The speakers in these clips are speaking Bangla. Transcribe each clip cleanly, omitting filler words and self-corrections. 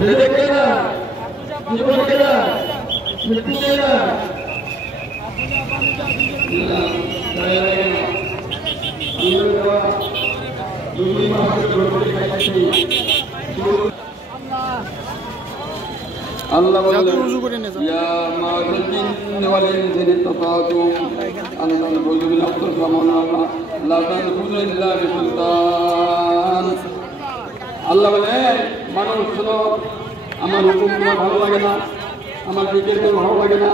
আল্লাহ বলেন ইয়া মা'আল জিন্নি ওয়াল ইনসি ইসতাতা'তুম আন তানফুযু মিন আকতারিহি লা তানফুযু ইল্লা বিসুলতান। আল্লাহ বলেন মানুষ শোনো, আমার হুকুম তোমার ভালো লাগে না, আমার জিকির তোমার ভালো লাগে না,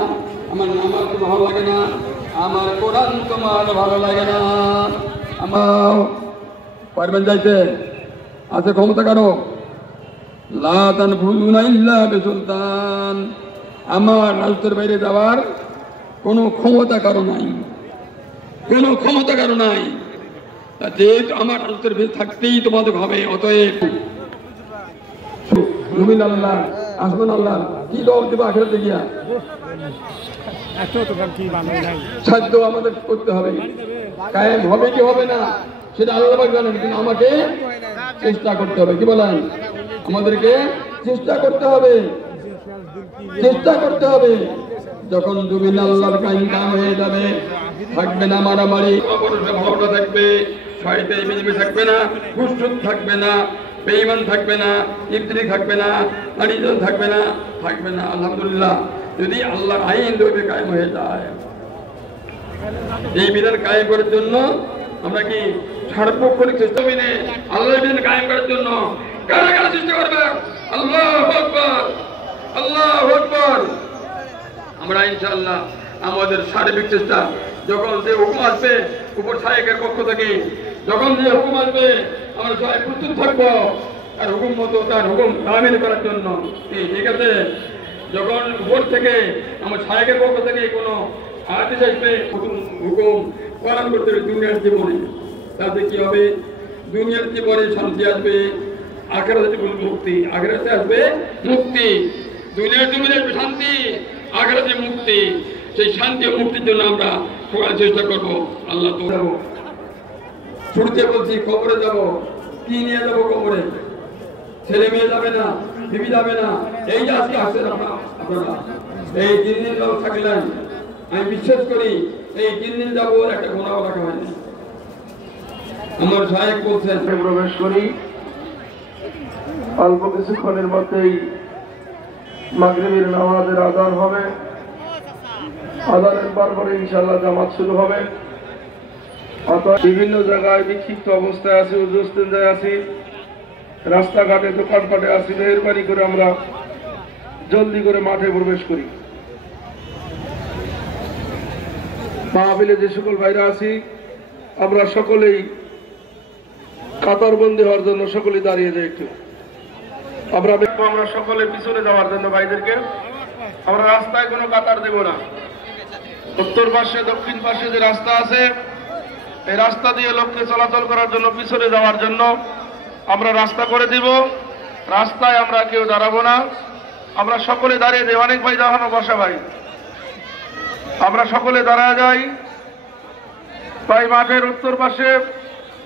আমার নামাজ তোমার ভালো লাগে না, আমার কোরআন তোমার ভালো লাগে না, আমার পারবেন যাইতে আছে ক্ষমতা কারো? লা তানফুযুনা ইল্লা বিসুলতান। আমার রাজত্বের বাইরে যাওয়ার কোনো ক্ষমতা কারো নাই, কোনো ক্ষমতা কারো নাই। যেহেতু আমার রাজত্বের ভিতরে থাকতেই তোমাদের হবে, অতএব জমিন আল্লাহ, আসমান আল্লাহ, কি দর দেবো আখিরাতে গিয়া সাধ্য আমাদের করতে হবে। কায়েম হবে কি হবে না সেটা আল্লাহ পাক জানেন, কিন্তু আমাকে চেষ্টা করতে হবে। কি বলেন? আমাদেরকে চেষ্টা করতে হবে, চেষ্টা করতে হবে। যখন জমিন আল্লাহর কায়েম হয়ে যাবে, থাকবে না মারামারি, ভালোটা থাকবে, শয়তানি বিজিবি থাকবে না, ঘুষ থাকবে না, বেঈমান থাকবে না, ইফতিরি থাকবে না, নারীজন থাকবে না, থাকবে না। আলহামদুলিল্লাহ, যদি আল্লাহর আইন দৈবে কায়েম হয়ে যায়, এই বিধান কায়েম করার জন্য আমরা কি সার্বক্ষণিক চেষ্টা মেনে আল্লাহর বিধান কায়েম করার জন্য কারা কারা চেষ্টা করবে? আল্লাহু আকবার, আল্লাহু আকবার। আমরা ইনশাআল্লাহ আমাদের সার্বিক চেষ্টা, যখন যে হুকুম আসবে উপর শায়েখের পক্ষ থেকে, যখন যে হুকুম আসবে আমরা সবাই প্রস্তুত থাকবো তার হুকুম মতো, তার হুকুম কামিল করার জন্য। ঠিক আছে? যখন উপর থেকে আমার শায়েখের পক্ষ থেকে কোনো আদেশ আসবে, হুকুম পালন করতে হবে দুনিয়ার জীবনে, তাতে কি হবে? দুনিয়ার জীবনে শান্তি আসবে, আখিরাতে মুক্তি, আখিরাতে আসবে মুক্তি, দুনিয়ার জীবনে আসবে শান্তি, আখিরাতে মুক্তি। সেই শান্তি ও মুক্তির জন্য আমরা সবাই চেষ্টা করবো। আল্লাহ তো যাবো, ছুটতে বলছি, কবরে যাব, কি নিয়ে যাবো কবরে? ছেলে মেয়ে যাবে না, বিবি যাবে না, এই যে আজকে আসছেন আপনারা, এই 3 দিন লোক থাকলেন, আমি বিশ্বাস করি এই 3 দিন যাবো একটা গোনাও রাখা হয়নি। আমার শায়েখ বলছেন প্রবেশ করি, অল্প কিছুক্ষণের মধ্যেই মাগরিবের নামাজের আযান হবে, আযানের পরে ইনশাআল্লাহ জামাত শুরু হবে। অতএব বিভিন্ন জায়গায় বিক্ষিপ্ত অবস্থায় আছি, উজুস্তেঞ্জায় আছি, রাস্তাঘাটে দোকানপাটে আছি, মেহেরবানি করে আমরা জলদি করে মাঠে প্রবেশ করি। মাহফিলে যে সকল ভাইরা আছি আমরা সকলেই কাতারবন্দি হওয়ার জন্য সকলেই দাঁড়িয়ে যাই। একটু আমরা সকলে পিছনে যাওয়ার জন্য ভাইদেরকে, আমরা রাস্তায় কোনো কাতার দেব না। উত্তর পাশে দক্ষিণ পাশে যে রাস্তা আছে, এই রাস্তা দিয়ে লোককে চলাচল করার জন্য, পিছনে যাওয়ার জন্য আমরা রাস্তা করে দিব। রাস্তায় আমরা কেউ দাঁড়াবো না, আমরা সকলে দাঁড়িয়ে যাই। অনেক ভাই দাঁড়ানো বসা ভাই, আমরা সকলে দাঁড়া যাই। ভাই মাঠের উত্তর পাশে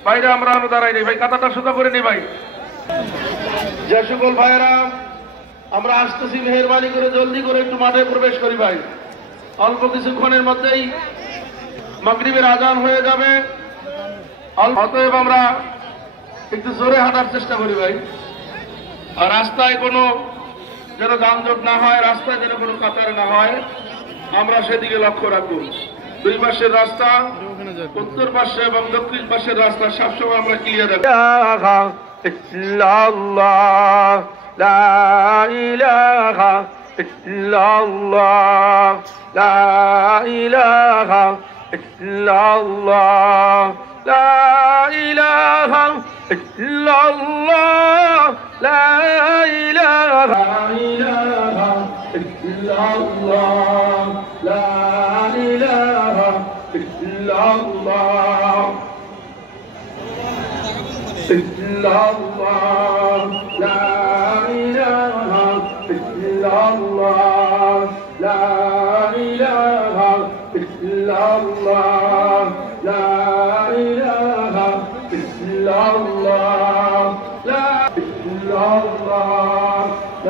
বাইরে আমরা দাঁড়াই নি ভাই, কাতারটা সোজা করে নি ভাই। যে সকল ভাইয়েরা আমরা আসতেছি, মেহেরবানি করে জলদি করে একটু মাঠে প্রবেশ করি ভাই। অল্প কিছুক্ষণের মধ্যেই মাগরিবের আযান হয়ে যাবে। অতএব আমরা একটু জোরে হাঁটার চেষ্টা করি ভাই। আর রাস্তায় কোনো যেন যানজট না হয়, রাস্তায় যেন কোনো কাতার না হয়, আমরা সেদিকে লক্ষ্য রাখবো। দুই পাশের রাস্তা, উত্তর পাশে এবং দক্ষিণ পাশের রাস্তা সবসময় আমরা ক্লিয়ার রাখবো।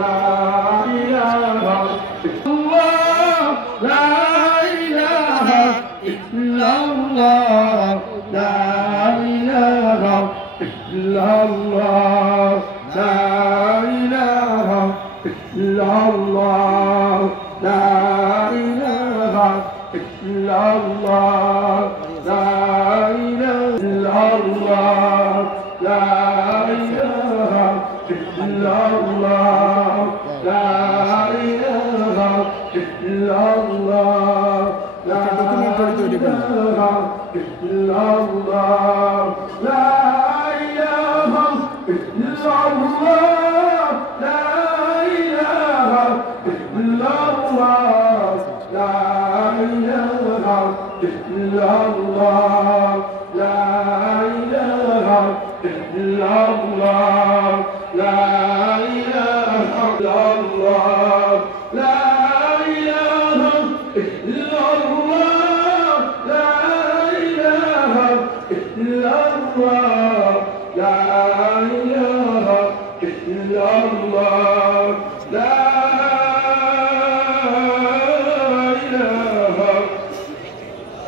لا illallah, la ilaha illallah, la ilaha illallah, la ilaha illallah, la ilaha illallah, la ilaha illallah, la ilaha illallah, la ilaha illallah, la ilaha illallah, la ilaha illallah, la ilaha illallah, la ilaha illallah, la ilaha illallah, la ilaha illallah, la ilaha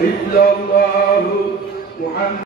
illallah, Muhammad.